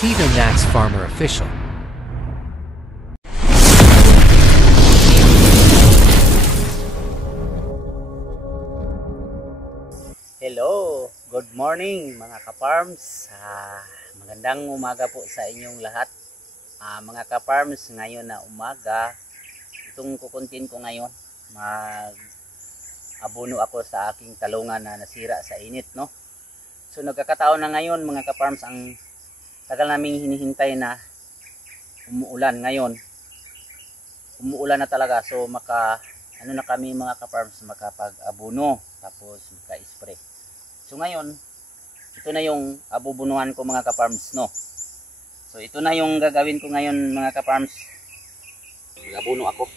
Tito Nax Farmer Official. Hello, good morning mga ka-farms. Magandang umaga po sa inyong lahat. Mga ka-farms, ngayon na umaga, itong kukuntin ko ngayon, mag-abono ako sa aking talungan na nasira sa init, no? So nagkakataon na ngayon mga ka-farms, ang tagal naming hinihintay na umuulan ngayon. Umuulan na talaga, so ano na kami mga ka-farms, makapag-abono, tapos maka-spray. So ngayon, ito na yung abubunuhan ko mga ka-farms, no? So ito na yung gagawin ko ngayon mga ka-farms. Mag-abono ako.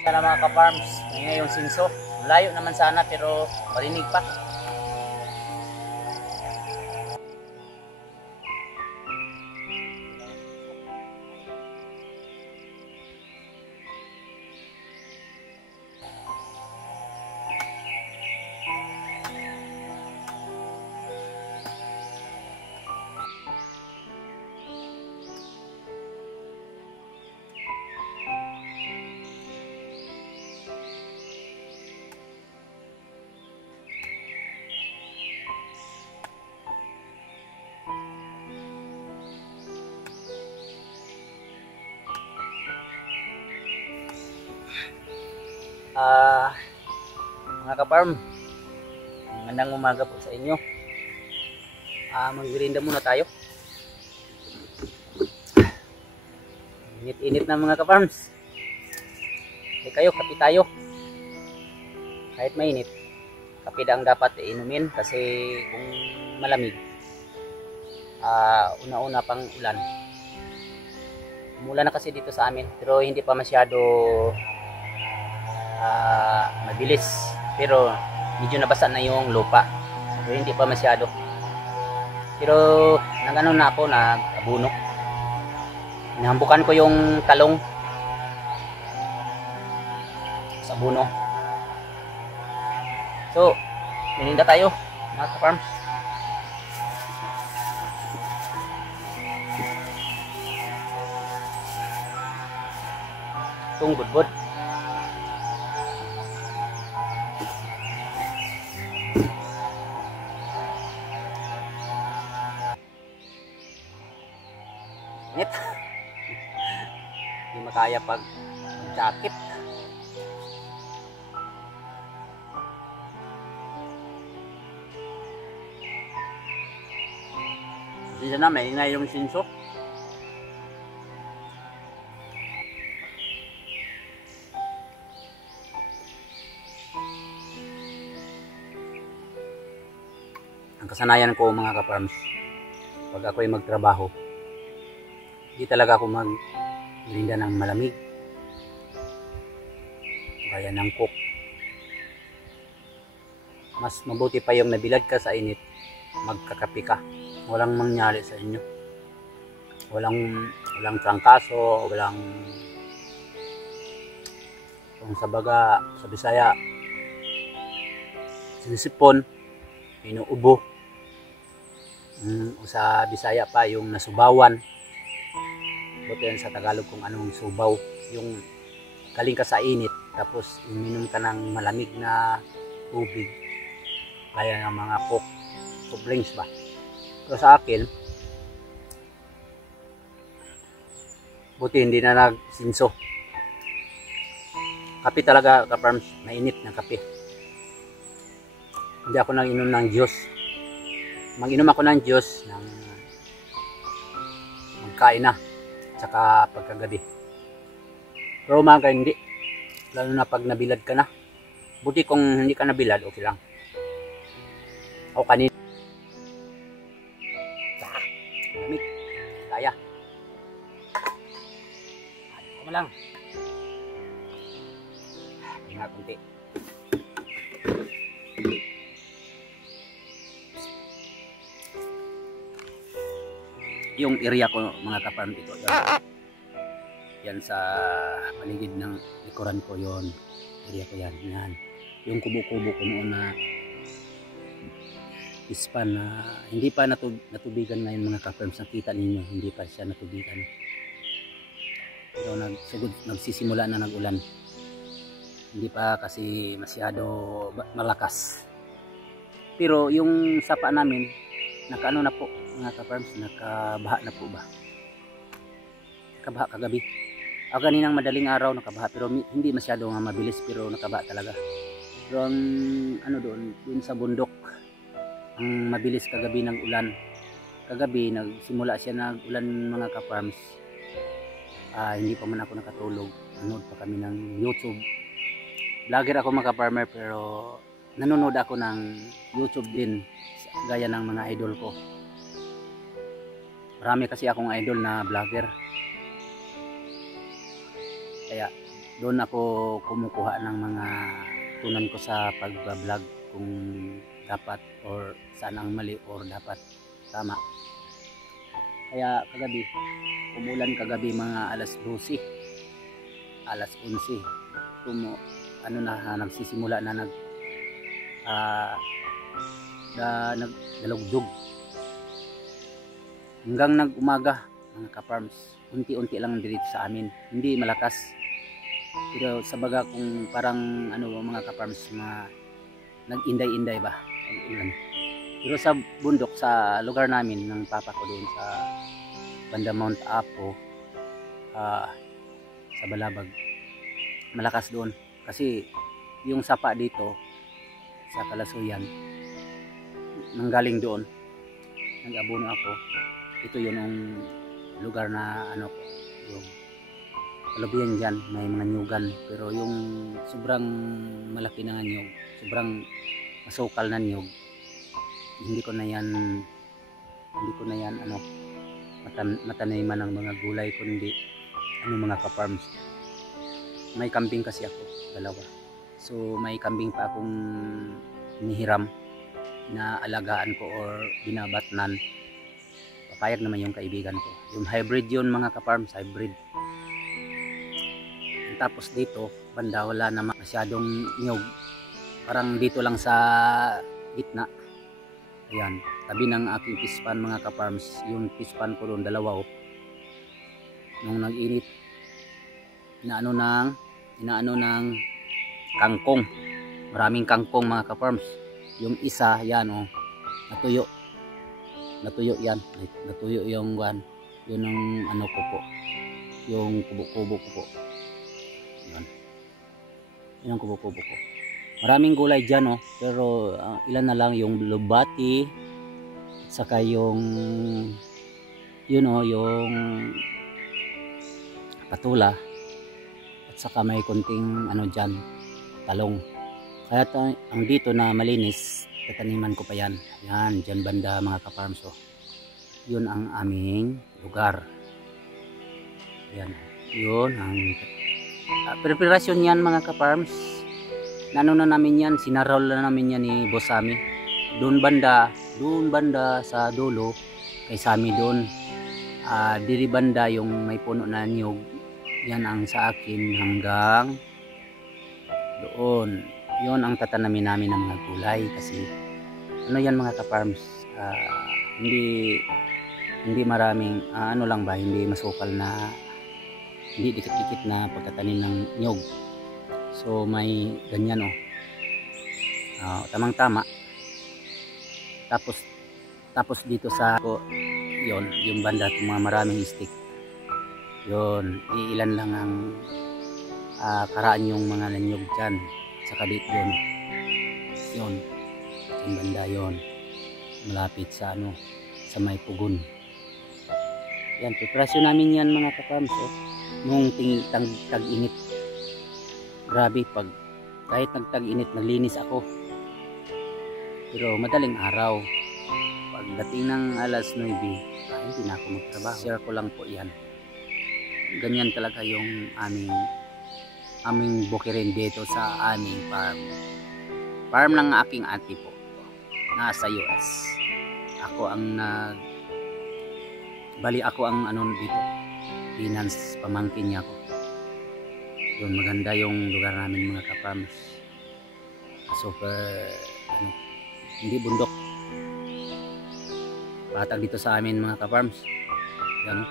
Sana mga ka-farms, ngayon yung sinso. Malayo naman sana pero marinig pa. Mga ka-farm, magandang umaga po sa inyo. Magbirinda muna tayo. Init-init na mga ka-farms. Kayo, kape tayo. Kahit mainit, kape ang dapat inumin kasi kung malamig, una-una pang ulan. Umulan na kasi dito sa amin pero hindi pa masyado mabilis, pero medyo nabasa na yung lupa, pero hindi pa masyado. Pero nagano na ako, nag-abuno, nahambukan ko yung talong sa abuno. So mininda tayo mga ka-farms. Itong budbud, init. Hindi makaya pag jacket. Kasi na may ingay yung sinso. Ang kasanayan ko mga ka-farms, pag ako'y magtrabaho, hindi talaga ako magbirinda ng malamig gaya ng coke. Mas mabuti pa yung nabilad ka sa init, magkakape ka. Walang mangyari sa inyo, walang trangkaso, walang, kung sa baga sa Bisaya, sinisipon, inuubo. Sa Bisaya pa yung nasubawan. Buti yan sa Tagalog kung anong subaw. Yung galing ka sa init tapos uminom ka ng malamig na tubig kaya ng mga coke, soft drinks ba. Pero sa akin, buti hindi na nagsinso. Kape talaga ka-farms, mainit na kape. Hindi ako nag-inom ng juice. Mag-inom ako ng juice ng magkain na, tsaka pagkagabi. Pero umaga hindi, lalo na pag nabilad ka na. Buti kung hindi ka nabilad, okay lang. Ako kanina, lamig, kaya. Ako lang. Ingat kunti. Yung area ko mga ka-farm dito, yan sa paligid ng likuran ko, yon area ko yan. Yung kubo-kubo ko noon na ispan na hindi pa natubigan ngayon mga ka-farms. Nakita ninyo, hindi pa siya natubigan. Pero nagsisimula na nag-ulan. Hindi pa kasi masyado malakas. Pero yung sapa namin, nakaano na po mga ka-farms, nakabaha na po ba? Nakabaha kagabi. Kaninang madaling araw nakabaha, pero hindi masyado nga mabilis, pero nakabaha talaga. Pero ang ano doon sa bundok, ang mabilis kagabi ng ulan. Kagabi nagsimula siya nag-ulan mga ka-farms. Hindi pa man ako nakatulog. Nanood pa kami ng YouTube. Vlogger ako mga ka-farmer, pero nanonood ako ng YouTube din gaya ng mga idol ko. Marami kasi akong idol na vlogger. Kaya doon ako kumukuha ng mga tunan ko sa pagbablog kung dapat or saan ang mali or dapat tama. Kaya kagabi, umulan kagabi mga alas 12, alas 11, nagsisimula na nagdalugdog hanggang nag-umaga mga ka-farms. Unti-unti lang dito sa amin, hindi malakas, pero sa baga kung parang mga ka-farms, nag-inday-inday ba ang ulan. Pero sa bundok, sa lugar namin ng papa ko doon sa banda Mount Apo, sa Balabag, malakas doon kasi yung sapa dito sa Kalasuyan nanggaling doon, nag-abono ako. Ito yun ang lugar na yung kalubiyan dyan, may mga nyugan, pero yung sobrang malaki na nyug, sobrang masukal na nyug, hindi ko na yan mataniman ng mga gulay, kundi mga ka-farms. May kambing kasi ako, dalawa. So may kambing pa akong inihiram na alagaan ko or binabatnan. Papayag naman yung kaibigan ko. Yung hybrid yun mga ka-farms, hybrid. Tapos dito, banda wala naman masyadong nyug. Parang dito lang sa gitna. Ayan, tabi ng aking pispan mga ka-farms. Yung pispan ko doon, dalawa. Nung nag-init, inaano ng kangkong. Maraming kangkong mga ka-farms. Yung isa, yan natuyo. Natuyo yan. Natuyo yung yun ang ko po. Yung kubo-kubo ko po. Yan. Yan ang kubo-kubo ko. Maraming gulay dyan pero ilan na lang yung lubati, at saka yung yung patula, at saka may kunting dyan, talong. Kaya ang dito na malinis, tataniman ko pa yan. Yan, dyan banda mga ka-farms. Yun ang aming lugar. Yan, yun ang preparasyon yan mga ka-farms. Na namin yan, sinarol na namin yan ni Boss Sammy. Doon banda sa dulo kay Sammy doon. Diri banda yung may puno na niyog. Yan ang sa akin hanggang doon. Yun ang tatanamin namin ng mga gulay kasi yan mga ka-farms, hindi maraming lang ba, hindi masukal na, hindi dikit-dikit na pagtatanim ng nyog. So may ganyan tamang-tama. Tapos dito sa yung banda, mga maraming stick. Yun, ilan lang ang karaan yung mga lanyog dyan sa kabit doon. Yun, yung banda yun, malapit sa sa may pugon. Yan, preparasyon namin yan mga ka-farms. Nung tag-init, grabe, kahit nagtag-init, naglinis ako. Pero madaling araw, pagdating ng alas 9, hindi na ako magtrabaho. Share ko lang po yan. Ganyan talaga yung aming bukirin dito sa aming farm. Farm ng aking ate po, nasa US. Ako ang ako ang dito, finance, pamangkin niya ako. Yun, maganda yung lugar namin mga ka-farms. Super hindi bundok, patag dito sa amin mga ka-farms. Yan.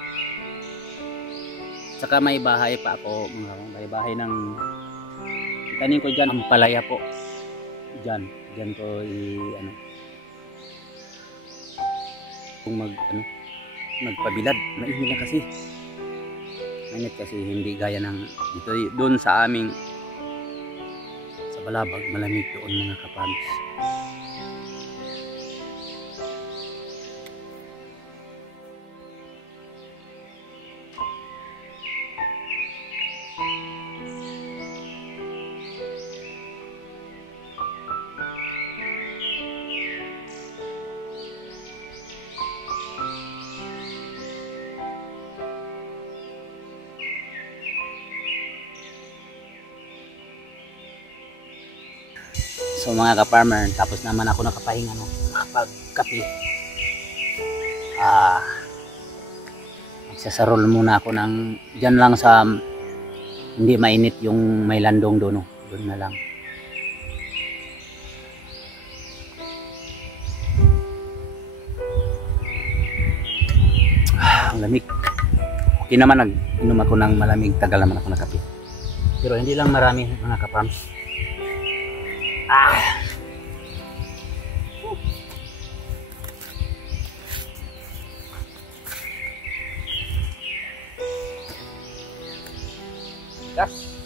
Saka may bahay pa ako, may bahay ng tanim ko dyan, ang palaya po. Dyan ko kung magpabilad, mainit na kasi. Mainit kasi, hindi gaya ng dito, doon sa aming sa Balabag, malamig doon mga ka-farms. So mga ka-farmer, tapos naman ako nakapahinga, no? Nakapagkape. Magsasarol muna ako ng dyan lang sa hindi mainit yung may landong doon, no? Doon na lang. Ang lamig. Okay naman, nag-inom ako ng malamig, tagal naman ako nakape. Pero hindi lang marami mga ka-farms. Gas.